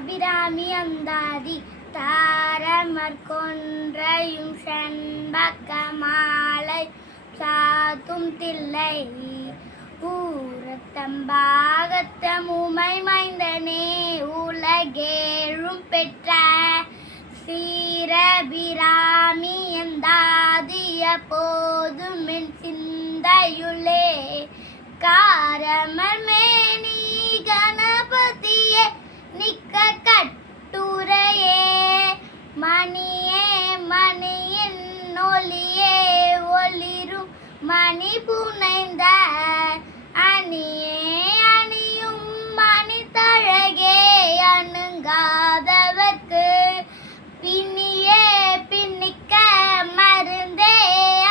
அபிராமி அந்தாதி தாரமர் கொன்றையும் செண்பக மாலை சாத்தும் தில்லை ஊரத்தம்பாகத்தம் உமை மைந்தனே உலகேழும் பெற்ற சீரபிராமி எந்தாதிய போதும் என் சிந்தையுளே காரமர் மேனி கணபதியே நிக்க கட்டுரையே மணியே மணியின் ஒளியே ஒளிரும் மணி புனைந்த அணியே அணியும் மணி தழகே அணுங்காதவர்க்கு பின்னியே பின்னிக்க மருந்தே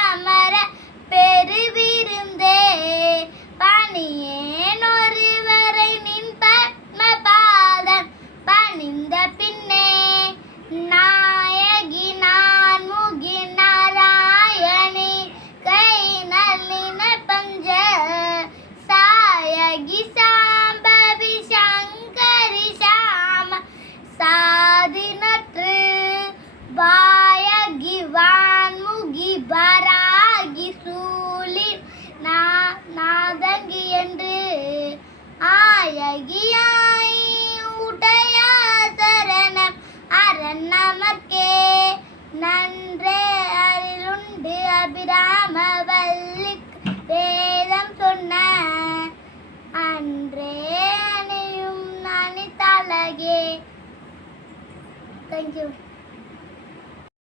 அமர பெருவிருந்தே பணியேன் ஒருவரை நின் பத்மபாதம் பணிந்த பின்னே நாயகி நான் முகி நாராயணி கை நல்லின பஞ்ச சாயகி சாம்பவி சங்கரி சாம சாதினற்று வாயகி வான்முகி பராகி சூலின் நாதங்கி என்று ஆயகியாய் உடைய சரணம் அரணமர்க்கே நன்றே அருளுண்டு அபிராம வல்லிக்கு வேதம் சொன்ன அன்றே அணியும் நனித்தழகே. Thank you.